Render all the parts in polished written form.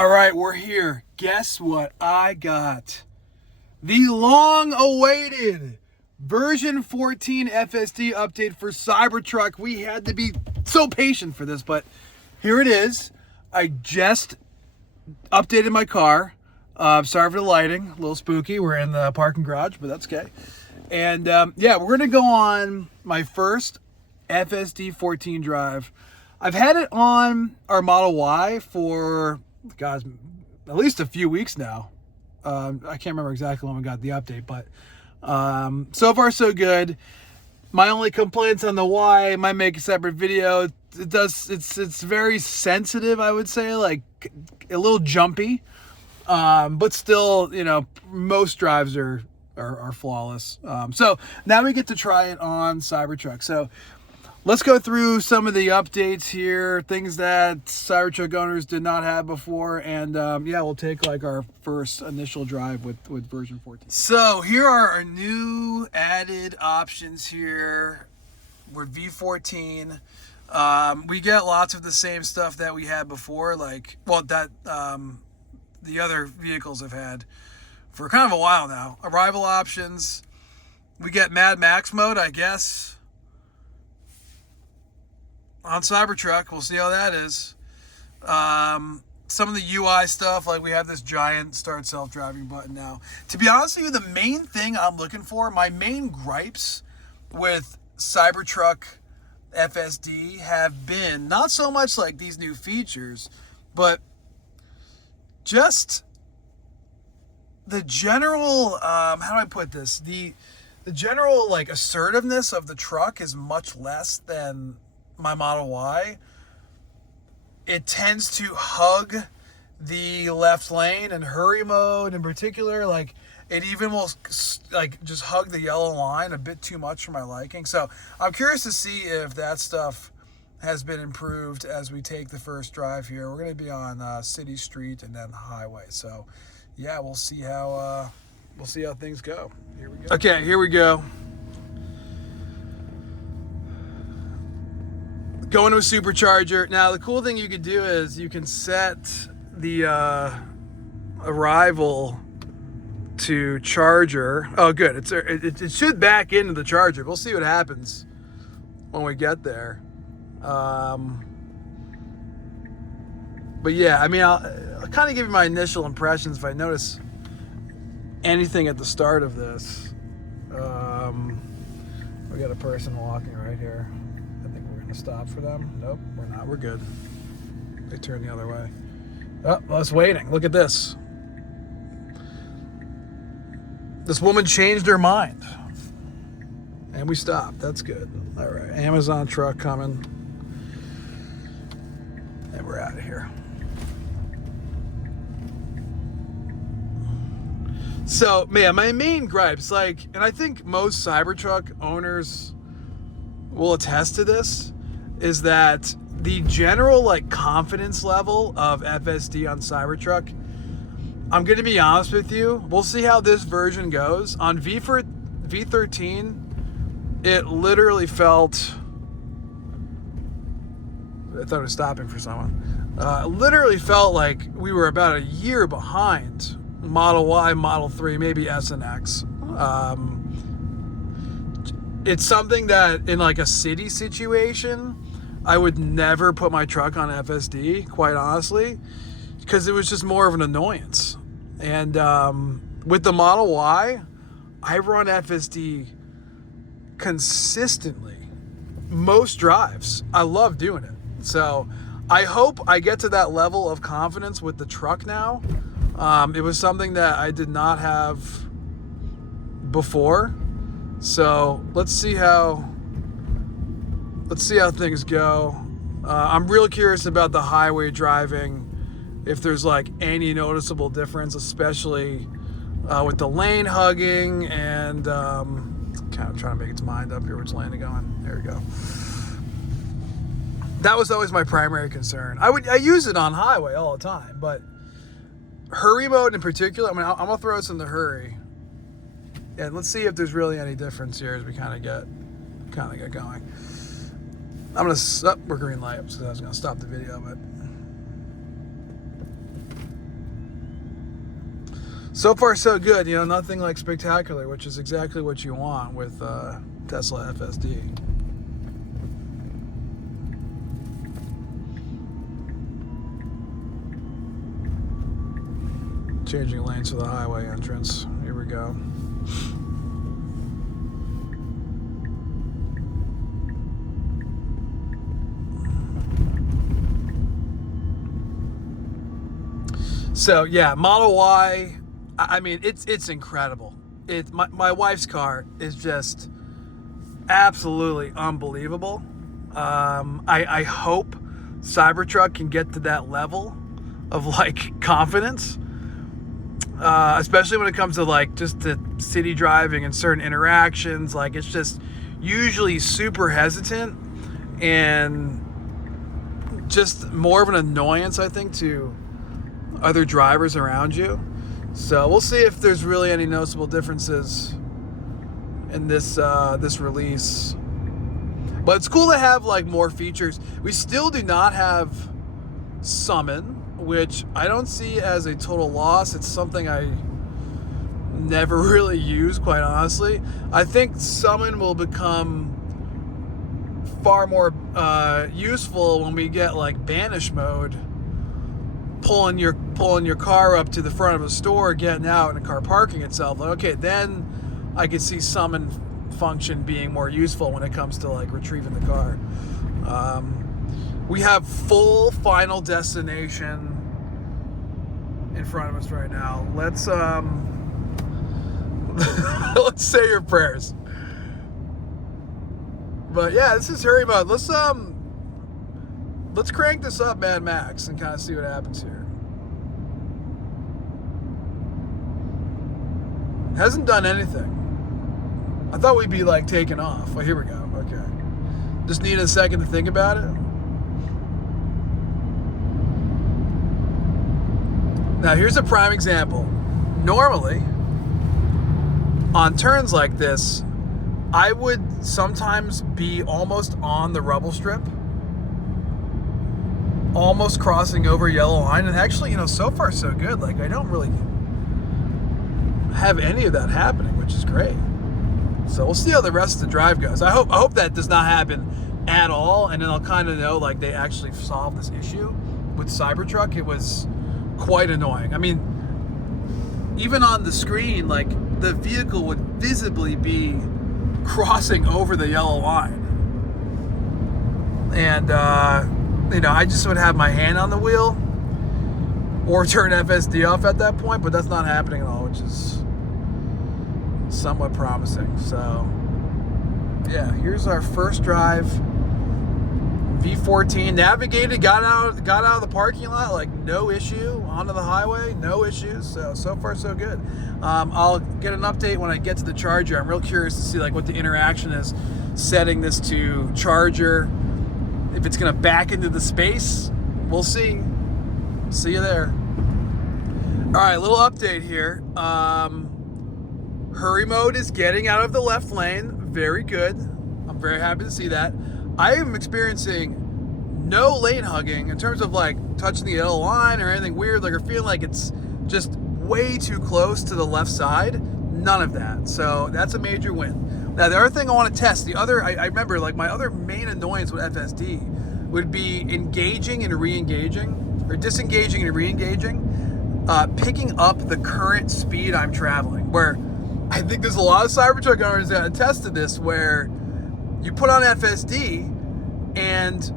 All right, we're here. Guess what I got? The long-awaited version 14 FSD update for Cybertruck. We had to be so patient for this, but here it is. I just updated my car. Sorry for the lighting, a little spooky. We're in the parking garage, but that's okay. And yeah, we're gonna go on my first FSD 14 drive. I've had it on our Model Y for, guys, at least a few weeks now. I can't remember exactly when we got the update, but so far so good. My only complaints on the Y, I might make a separate video. It's very sensitive, I would say, like a little jumpy, but still, you know, most drives are flawless. So now we get to try it on Cybertruck. So let's go through some of the updates here, things that Cybertruck owners did not have before, and yeah, we'll take like our first initial drive with version 14. So here are our new added options here with V14. We get lots of the same stuff that we had before, like, well, that the other vehicles have had for kind of a while now. Arrival options. We get Mad Max mode, I guess, on Cybertruck. We'll see how that is. Some of the UI stuff, like we have this giant start self-driving button now. To be honest with you, the main thing I'm looking for, my main gripes with Cybertruck FSD have been not so much like these new features, but just the general, how do I put this? The general like assertiveness of the truck is much less than my Model Y. It tends to hug the left lane and hurry mode in particular. Like it even will like just hug the yellow line a bit too much for my liking. So I'm curious to see if that stuff has been improved as we take the first drive here. We're going to be on City Street and then Highway. So yeah, we'll see how things go. Here we go. Okay, here we go. Going to a supercharger. Now, the cool thing you could do is you can set the arrival to charger. Oh, good. It should back into the charger. We'll see what happens when we get there. But yeah, I mean, I'll kind of give you my initial impressions if I notice anything at the start of this. We got a person walking right here. Stop for them. Nope, we're not. We're good. They turn the other way. Oh, well, it's waiting. Look at this. This woman changed her mind. And we stopped. That's good. All right. Amazon truck coming. And we're out of here. So, man, my main gripes, like, and I think most Cybertruck owners will attest to this, is that the general like confidence level of FSD on Cybertruck, I'm going to be honest with you, we'll see how this version goes. On V13, it literally felt, I thought it was stopping for someone, literally felt like we were about a year behind Model Y, Model 3, maybe S and X. It's something that in like a city situation, I would never put my truck on FSD, quite honestly, because it was just more of an annoyance. And with the Model Y, I run FSD consistently, most drives. I love doing it. So I hope I get to that level of confidence with the truck now. It was something that I did not have before. So let's see how things go. I'm real curious about the highway driving, if there's like any noticeable difference, especially with the lane hugging and kind of trying to make its mind up here which lane to go in. There we go. That was always my primary concern. I use it on highway all the time, but hurry mode in particular, I mean, I'm gonna throw this in the hurry. And let's see if there's really any difference here as we kind of get going. I'm gonna, we're green light, so I was gonna stop the video, but So far, so good. You know, nothing like spectacular, which is exactly what you want with Tesla FSD. Changing lanes for the highway entrance. Here we go. So yeah, Model Y, I mean, it's incredible. My wife's car is just absolutely unbelievable. I hope Cybertruck can get to that level of like confidence, especially when it comes to like just the city driving and certain interactions. Like, it's just usually super hesitant and just more of an annoyance, I think, to other drivers around you. So we'll see if there's really any noticeable differences in this release. But it's cool to have like more features. We still do not have Summon, which I don't see as a total loss. It's something I never really use, quite honestly. I think Summon will become far more useful when we get like banish mode, pulling your car up to the front of a store, getting out, and a car parking itself. Like, okay, then I could see Summon function being more useful when it comes to like retrieving the car. We have full Final Destination in front of us right now. Let's let's say your prayers. But yeah, this is hurry mode. Let's crank this up, Mad Max, and kind of see what happens here. Hasn't done anything. I thought we'd be like taking off. Well, here we go. Okay. Just need a second to think about it. Now, here's a prime example. Normally, on turns like this, I would sometimes be almost on the rubble strip, almost crossing over yellow line, and actually, you know, so far so good. Like, I don't really have any of that happening, which is great. So we'll see how the rest of the drive goes. I hope that does not happen at all, and then I'll kind of know like they actually solved this issue with Cybertruck. It was quite annoying. I mean, even on the screen, like the vehicle would visibly be crossing over the yellow line, and you know, I just would have my hand on the wheel or turn FSD off at that point, but that's not happening at all, which is somewhat promising. So yeah, here's our first drive. V14 navigated, got out of the parking lot, like no issue, onto the highway, no issues. So far so good. I'll get an update when I get to the charger. I'm real curious to see like what the interaction is setting this to charger. If it's gonna back into the space, we'll see. See you there. All right, little update here. Hurry mode is getting out of the left lane. Very good. I'm very happy to see that. I am experiencing no lane hugging in terms of like touching the yellow line or anything weird, like, or feeling like it's just way too close to the left side. None of that. So that's a major win. Now, the other thing I want to test, I remember like my other main annoyance with FSD would be engaging and re-engaging, or disengaging and re-engaging, picking up the current speed I'm traveling, where I think there's a lot of Cybertruck owners that attest to this, where you put on FSD and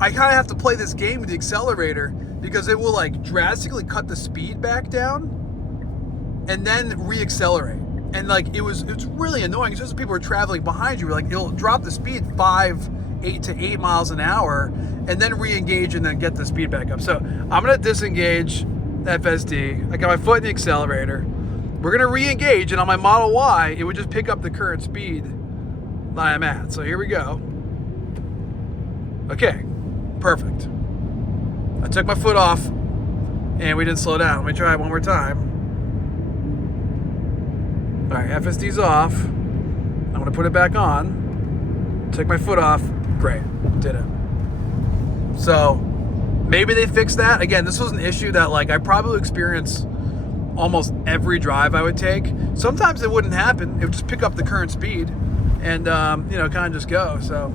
I kind of have to play this game with the accelerator because it will like drastically cut the speed back down and then re-accelerate. And like it's really annoying, especially people are traveling behind you. Like, it'll drop the speed 8 to 8 miles an hour and then re-engage and then get the speed back up. So I'm gonna disengage FSD. I got my foot in the accelerator. We're gonna re-engage, and on my Model Y, it would just pick up the current speed that I'm at. So here we go. Okay, perfect. I took my foot off and we didn't slow down. Let me try it one more time. All right, FSD's off. I'm gonna put it back on. Took my foot off. Great, did it. So maybe they fixed that. Again, this was an issue that like I probably experience almost every drive I would take. Sometimes it wouldn't happen. It would just pick up the current speed and, you know, kind of just go. So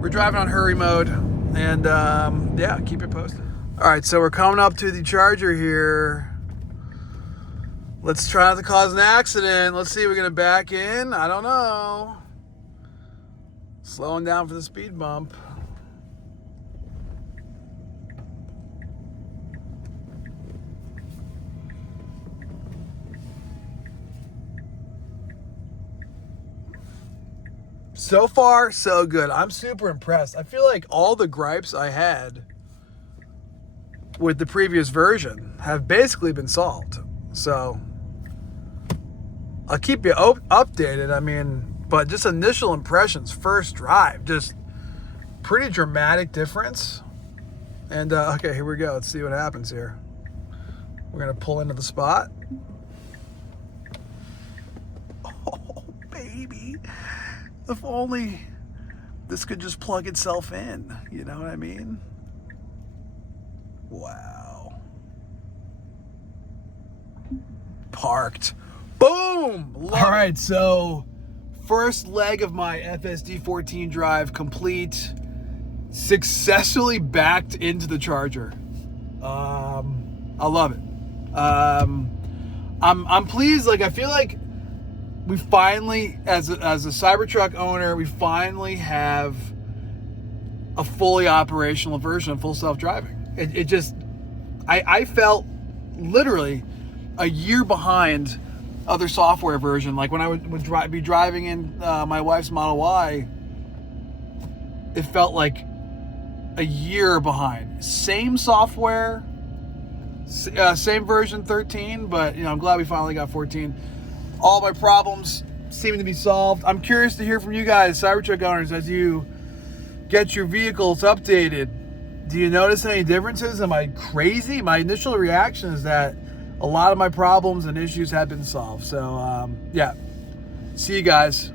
we're driving on hurry mode, and yeah, keep it posted. All right, so we're coming up to the charger here. Let's try not to cause an accident. Let's see, we're gonna back in. I don't know. Slowing down for the speed bump. So far, so good. I'm super impressed. I feel like all the gripes I had with the previous version have basically been solved. So I'll keep you updated. I mean, but just initial impressions, first drive, just pretty dramatic difference. And okay, here we go. Let's see what happens here. We're gonna pull into the spot. Oh, baby. If only this could just plug itself in, you know what I mean? Wow. Parked. Boom! All right, so first leg of my FSD 14 drive complete. Successfully backed into the charger. I love it. I'm pleased. Like, I feel like we finally, as a Cybertruck owner, we finally have a fully operational version of full self-driving. It just, I felt literally a year behind other software version. Like when I would be driving in my wife's Model Y, it felt like a year behind. Same software, same version 13, but you know, I'm glad we finally got 14. All my problems seem to be solved. I'm curious to hear from you guys, Cybertruck owners, as you get your vehicles updated. Do you notice any differences? Am I crazy? My initial reaction is that a lot of my problems and issues have been solved. So yeah, see you guys.